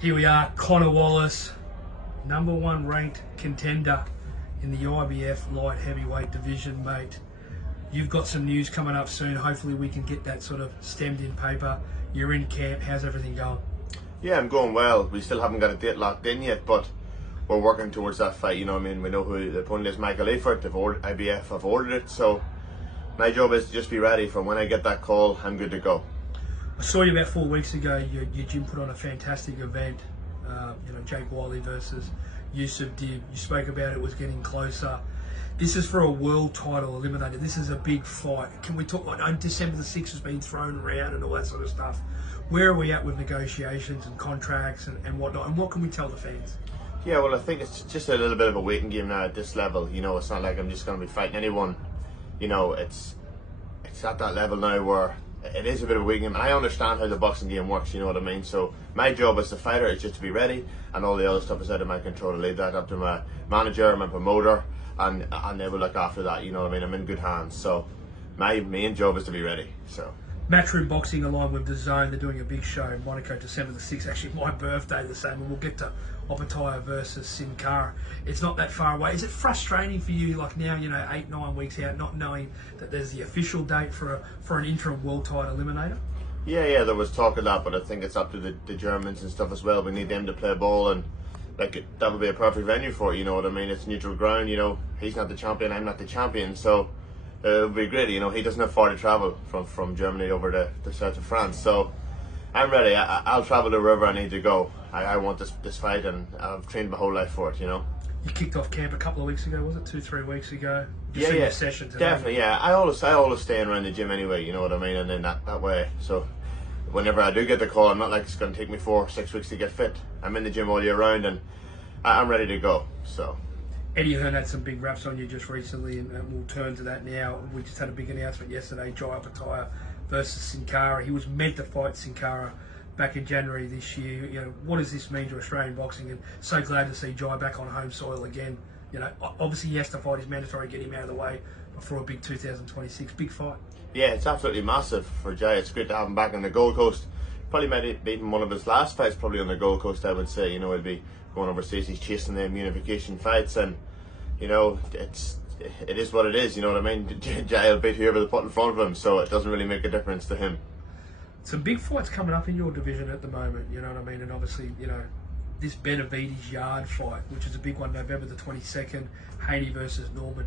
Here we are, Conor Wallace, #1 ranked contender in the IBF light heavyweight division, mate. You've got some news coming up soon. Hopefully we can get that sort of stemmed in paper. You're in camp. How's everything going? Yeah, I'm going well. We still haven't got a date locked in yet, but we're working towards that fight. You know what I mean? We know who the opponent is, Michael Eifert. IBF have ordered it, so my job is to just be ready for when I get that call. I'm good to go. I saw you about 4 weeks ago. Your gym put on a fantastic event. Jake Wiley versus Yusuf Dib. You spoke about it was getting closer. This is for a world title eliminator. This is a big fight. Can we talk? I know December the 6th has been thrown around and all that sort of stuff. Where are we at with negotiations and contracts and whatnot? And what can we tell the fans? Yeah, well, I think it's just a little bit of a waiting game now at this level. You know, it's not like I'm just going to be fighting anyone. You know, it's at that level now where it is a bit of a waiting game. I understand how the boxing game works, you know what I mean? So my job as the fighter is just to be ready, and all the other stuff is out of my control. To leave that up to my manager, my promoter, and they will look after that, you know what I mean? I'm in good hands. So my main job is to be ready. So Matchroom Boxing, along with The Zone, they're doing a big show in Monaco, December the 6th. Actually, my birthday the same, and we'll get to Opetaia Vs Cinkara. It's not that far away. Is it frustrating for you, like now, 8-9 weeks out, not knowing that there's the official date for an interim world title eliminator? Yeah, there was talk of that, but I think it's up to the Germans and stuff as well. We need them to play ball, and that would be a perfect venue for it, you know what I mean? It's neutral ground, you know. He's not the champion, I'm not the champion, so it would be great, you know. He doesn't have far to travel from Germany over to the south of France, so I'm ready. I'll travel to wherever I need to go. I want this fight, and I've trained my whole life for it, you know. You kicked off camp a couple of weeks ago, was it? 2-3 weeks ago? Yeah, Session today. definitely, yeah. I always stay around the gym anyway, you know what I mean, and then that way, so whenever I do get the call, I'm not like it's going to take me 4-6 weeks to get fit. I'm in the gym all year round, and I'm ready to go, so. Eddie Hearn had some big raps on you just recently, and we'll turn to that now. We just had a big announcement yesterday, Opetaia versus Cinkara. He was meant to fight Cinkara back in January this year. You know, what does this mean to Australian boxing? And so glad to see Jai back on home soil again. You know, obviously he has to fight. He's mandatory to get him out of the way before a big 2026 big fight. Yeah, it's absolutely massive for Jai. It's great to have him back on the Gold Coast. Probably might have been one of his last fights, probably on the Gold Coast, I would say. You know, he'd be going overseas. He's chasing them unification fights, and you know, it is what it is. You know what I mean? Jai will beat whoever they put in front of him, so it doesn't really make a difference to him. Some big fights coming up in your division at the moment, you know what I mean? And obviously, this Benavides Yard fight, which is a big one, November the 22nd, Haney versus Norman.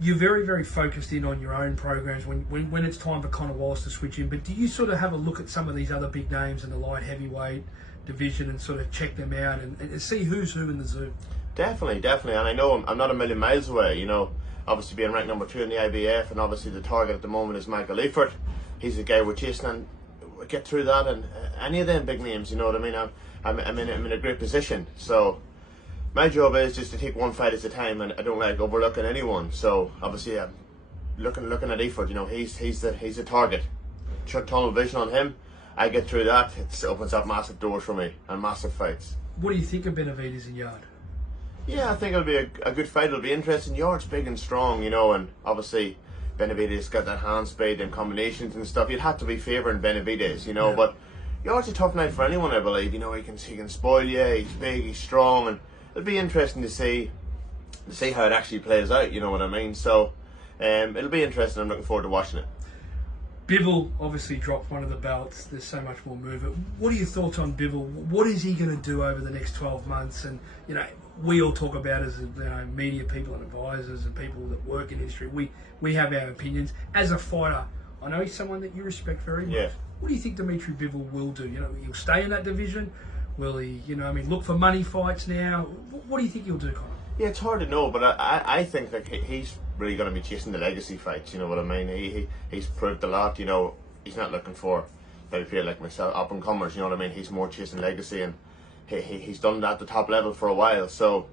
You're very, very focused in on your own programs when it's time for Conor Wallace to switch in, but do you sort of have a look at some of these other big names in the light heavyweight division and sort of check them out and see who's who in the zoo? Definitely, and I know I'm not a million miles away, you know, obviously being ranked #2 in the IBF, and obviously the target at the moment is Michael Eifert. He's the guy we're chasing, and we get through that, and any of them big names, you know what I mean? I'm in a great position, so my job is just to take one fight at a time, and I don't like overlooking anyone. So obviously I'm looking at Eifert, you know, he's the target. Tunnel vision on him. I get through that, it opens up massive doors for me and massive fights. What do you think of Benavides in Yard? Yeah, I think it'll be a good fight. It'll be interesting. Yard's big and strong, you know, and obviously Benavides got that hand speed and combinations and stuff. You'd have to be favouring Benavides, you know, yeah. But Yard's a tough night for anyone, I believe. You know, he can spoil you. He's big, he's strong, and it'll be interesting to see how it actually plays out. You know what I mean? So it'll be interesting. I'm looking forward to watching it. Bivol obviously dropped one of the belts. There's so much more movement. What are your thoughts on Bivol? What is he going to do over the next 12 months? And we all talk about as media people and advisors and people that work in industry. We have our opinions. As a fighter, I know he's someone that you respect very much. Yeah. What do you think Dimitri Bivol will do? He'll stay in that division. Will he? Look for money fights now. What do you think he'll do, Conor? Yeah, it's hard to know, but I think that he's really going to be chasing the legacy fights. You know what I mean? He's proved a lot. You know, he's not looking for maybe people like myself, up and comers. You know what I mean? He's more chasing legacy, and he's done that at the top level for a while. So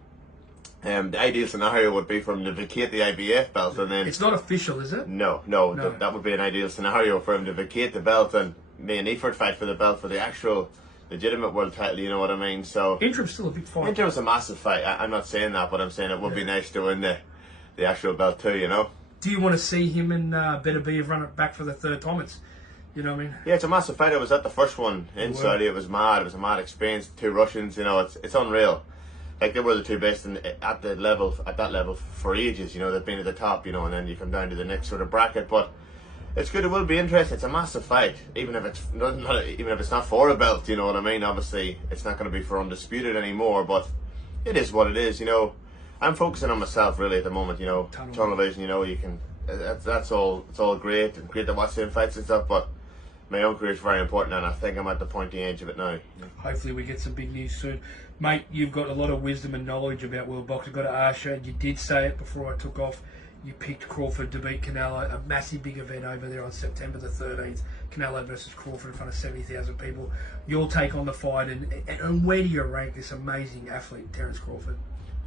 the ideal scenario would be for him to vacate the IBF belt, and then it's not official, is it? No. That would be an ideal scenario for him to vacate the belt, and me and Eifert fight for the belt for the actual legitimate world title, you know what I mean? So interim's still a big fight. Interim's a massive fight. I'm not saying that, but I'm saying it would be nice to win the actual belt too, you know. Do you want to see him and Benavides run it back for the third time? It's You know what I mean? Yeah, it's a massive fight. I was at the first one in Saudi. It was mad. It was a mad experience. 2 Russians, you know, it's unreal. Like, they were the 2 best at that level for ages. You know, they've been at the top. You know, and then you come down to the next sort of bracket. But it's good. It will be interesting. It's a massive fight, even if it's not for a belt. You know what I mean? Obviously, it's not going to be for undisputed anymore. But it is what it is. You know, I'm focusing on myself really at the moment. You know, tunnel vision. You know, you can. That's all. It's all great and great to watch them fights and stuff. But my own career is very important, and I think I'm at the pointy age of it now. Hopefully we get some big news soon. Mate, you've got a lot of wisdom and knowledge about world boxing. I've got to ask you, you did say it before I took off, you picked Crawford to beat Canelo, a massive big event over there on September the 13th. Canelo versus Crawford in front of 70,000 people. Your take on the fight, and where do you rank this amazing athlete, Terence Crawford?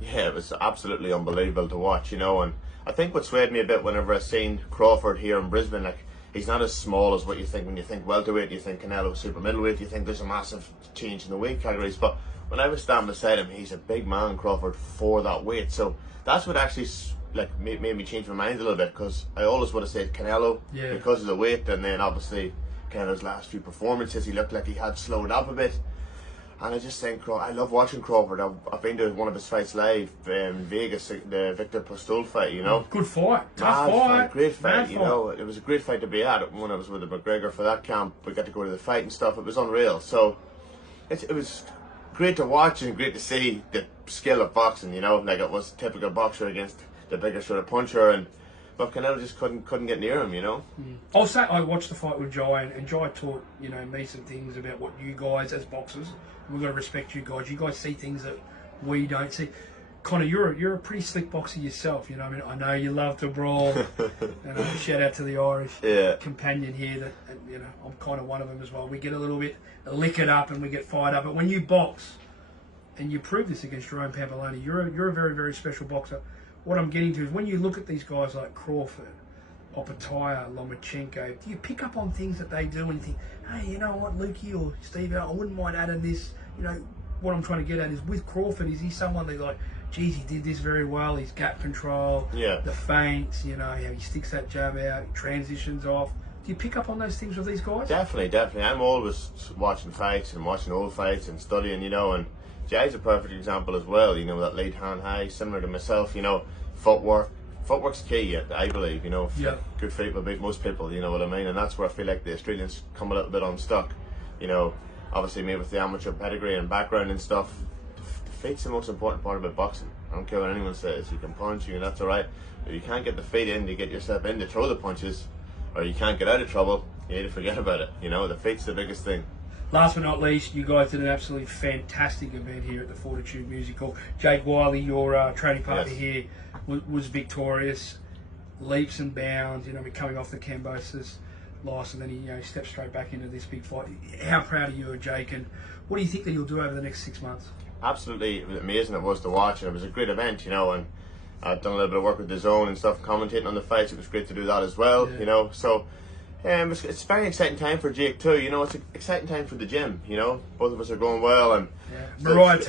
Yeah, it was absolutely unbelievable to watch, you know, and I think what swayed me a bit whenever I seen Crawford here in Brisbane, like, he's not as small as what you think when you think welterweight, you think Canelo super middleweight, you think there's a massive change in the weight categories. But when I was standing beside him, he's a big man, Crawford, for that weight. So that's what actually like made me change my mind a little bit, because I always would have said Canelo because of the weight, and then obviously Canelo's last few performances, he looked like he had slowed up a bit. And I just think I love watching Crawford. I've been to one of his fights live in Vegas, the Victor Postol fight, you know. Good fight. Tough fight. Great fight, you know. It was a great fight to be at. When I was with the McGregor for that camp, we got to go to the fight and stuff. It was unreal. So it was great to watch and great to see the skill of boxing, you know. Like, it was a typical boxer against the bigger sort of puncher, but Canelo just couldn't get near him, you know. I'll say I watched the fight with Jai, and Jai taught, you know, me some things about what you guys as boxers, we've got to respect you guys. You guys see things that we don't see. Conor, you're a pretty slick boxer yourself, you know. I mean, I know you love to brawl. And shout out to the Irish companion here. That, and, you know, I'm kind of one of them as well. We get a little bit lick it up and we get fired up. But when you box, and you prove this against Jerome Pampoloni, you're a very, very special boxer. What I'm getting to is when you look at these guys like Crawford, Opetaia, Lomachenko, do you pick up on things that they do and you think, hey, you know what, Lukey or Steve, I wouldn't mind adding this. You know, what I'm trying to get at is with Crawford, is he someone that like, geez, he did this very well, his gap control, the feints, you know, how he sticks that jab out, he transitions off. Do you pick up on those things with these guys? Definitely. I'm always watching fights and watching old fights and studying, you know, and Jay's a perfect example as well, you know, that late hand high, similar to myself, you know, footwork's key, I believe, you know. Good feet will beat most people, you know what I mean, and that's where I feel like the Australians come a little bit unstuck, you know. Obviously me with the amateur pedigree and background and stuff, the feet's the most important part about boxing. I don't care what anyone says, you can punch, and that's alright, but you can't get the feet in to get yourself in to throw the punches, or you can't get out of trouble, you need to forget about it, you know. The feet's the biggest thing. Last but not least, you guys did an absolutely fantastic event here at the Fortitude Musical. Jake Wiley, your training partner here, was victorious, leaps and bounds, you know, coming off the Cambosis loss, and then he, you know, stepped straight back into this big fight. How proud of you, Jake, and what do you think that you'll do over the next 6 months? Absolutely amazing it was to watch, and it was a great event, you know, and I've done a little bit of work with DAZN and stuff, commentating on the fights. It was great to do that as well, you know, so it's a very exciting time for Jake too, you know. It's an exciting time for the gym, you know. Both of us are going well, and Mariah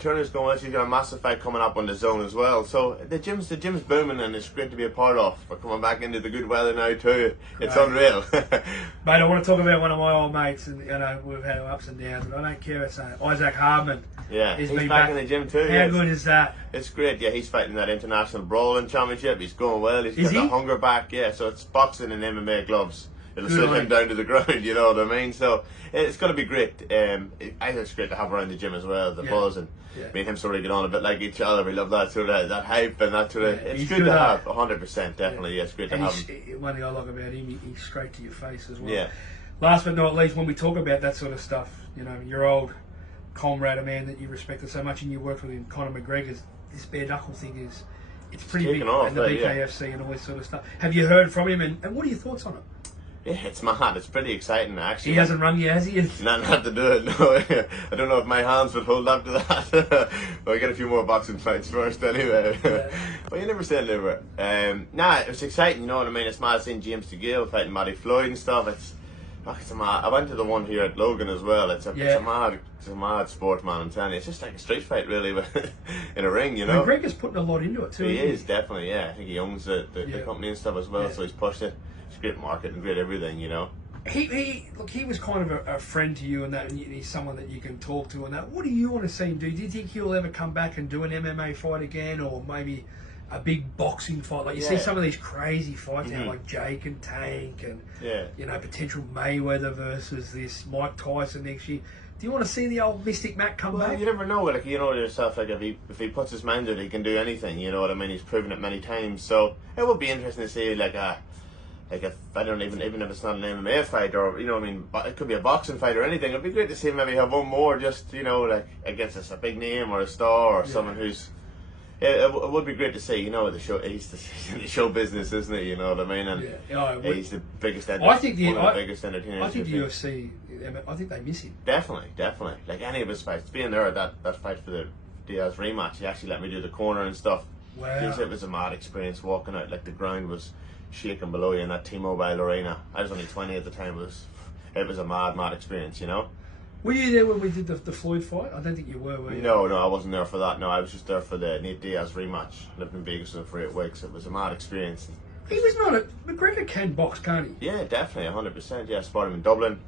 Turner's going well. She's got a massive fight coming up on DAZN as well. So the gym's booming, and it's great to be a part of. We're coming back into the good weather now too. It's unreal. Mate, I want to talk about one of my old mates, and you know, we've had ups and downs, but I don't care what saying. Isaac Hardman. Yeah, he's back in the gym too. How good is that? It's great. Yeah, he's fighting that international brawling championship. He's going well. He's got the hunger back. Yeah, so it's boxing and MMA gloves. It'll sit him down to the ground, you know what I mean? So it's going to be great. I think it's great to have around the gym as well, the buzz, and me and him sort of get on a bit like each other. We love that sort of that hype and that sort of. It's good to have, 100%, definitely. Yeah, it's great to have him. One thing I like about him, he's straight to your face as well. Last but not least, when we talk about that sort of stuff, you know, your old comrade, a man that you respected so much, and you worked with him, Conor McGregor's, this bare knuckle thing is, it's pretty big, and the BKFC and all this sort of stuff. Have you heard from him, and what are your thoughts on it? Yeah, it's mad. It's pretty exciting, actually. He hasn't rung you, has he? Not to do it, no. I don't know if my hands would hold up to that. But I get a few more boxing fights first, anyway. But you never say never. Nah, it was exciting, you know what I mean? It's mad seeing James DeGale fighting Matty Floyd and stuff. It's mad. I went to the one here at Logan as well. It's a mad sport, man, I'm telling you. It's just like a street fight, really, but in a ring, you know. McGregor's putting a lot into it, too. He is, definitely, yeah. I think he owns the company and stuff as well, so he's pushed it. Great market and great everything, you know. He was kind of a friend to you, and that, and he's someone that you can talk to, and that. What do you want to see him do? Do you think he'll ever come back and do an MMA fight again, or maybe a big boxing fight? Like you see some of these crazy fights now, like Jake and Tank, and you know, potential Mayweather versus this Mike Tyson next year. Do you want to see the old Mystic Mac come back? You never know. Like, you know yourself, like if he puts his mind to it, he can do anything. You know what I mean? He's proven it many times. So it would be interesting to see like if I don't even if it's not an MMA fight, or you know what I mean, it could be a boxing fight or anything. It'd be great to see him maybe have one more, just you know, like against a big name or a star or someone who's. It would be great to see, you know, he's the show business, isn't he? You know what I mean? And he's the biggest biggest entertainers. I think the UFC, I think they miss him. Definitely. Like any of his fights. Being there at that fight for the Diaz rematch, he actually let me do the corner and stuff. Wow. It was a mad experience walking out, like the ground was shaking below you in that T-Mobile arena. I was only 20 at the time. It was a mad experience, you know? Were you there when we did the Floyd fight? I don't think you were you? No, I wasn't there for that. No, I was just there for the Nate Diaz rematch. Lived in Vegas for 8 weeks. It was a mad experience. He was not McGregor can box, can't he? Yeah, definitely, 100%. Yeah, I sparred him in Dublin.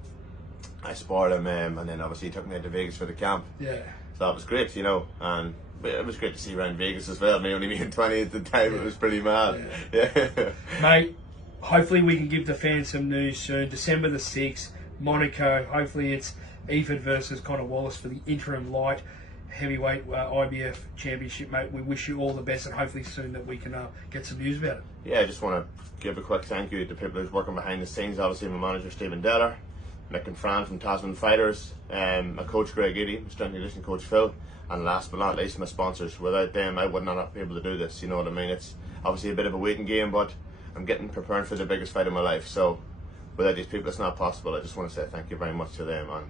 I sparred him, and then obviously he took me to Vegas for the camp. Yeah. So that was great, you know, and it was great to see around Vegas as well. Me only being 20 at the time, it was pretty mad. Yeah. Mate, hopefully we can give the fans some news soon. December the 6th, Monaco. Hopefully it's Eifert versus Conor Wallace for the interim light heavyweight IBF championship, mate. We wish you all the best, and hopefully soon that we can get some news about it. Yeah, I just want to give a quick thank you to people who's working behind the scenes. Obviously my manager Stephen Deller, Mick and Fran from Tasman Fighters, my coach Greg Eady, my strength and conditioning coach Phil, and last but not least my sponsors. Without them I would not be able to do this, you know what I mean? It's obviously a bit of a waiting game, but I'm getting prepared for the biggest fight of my life, so without these people it's not possible. I just want to say thank you very much to them, and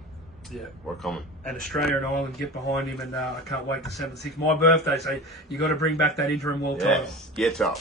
we're coming. And Australia and Ireland get behind him, and I can't wait December 6th. My birthday, so you got to bring back that interim world title. Yes, get up.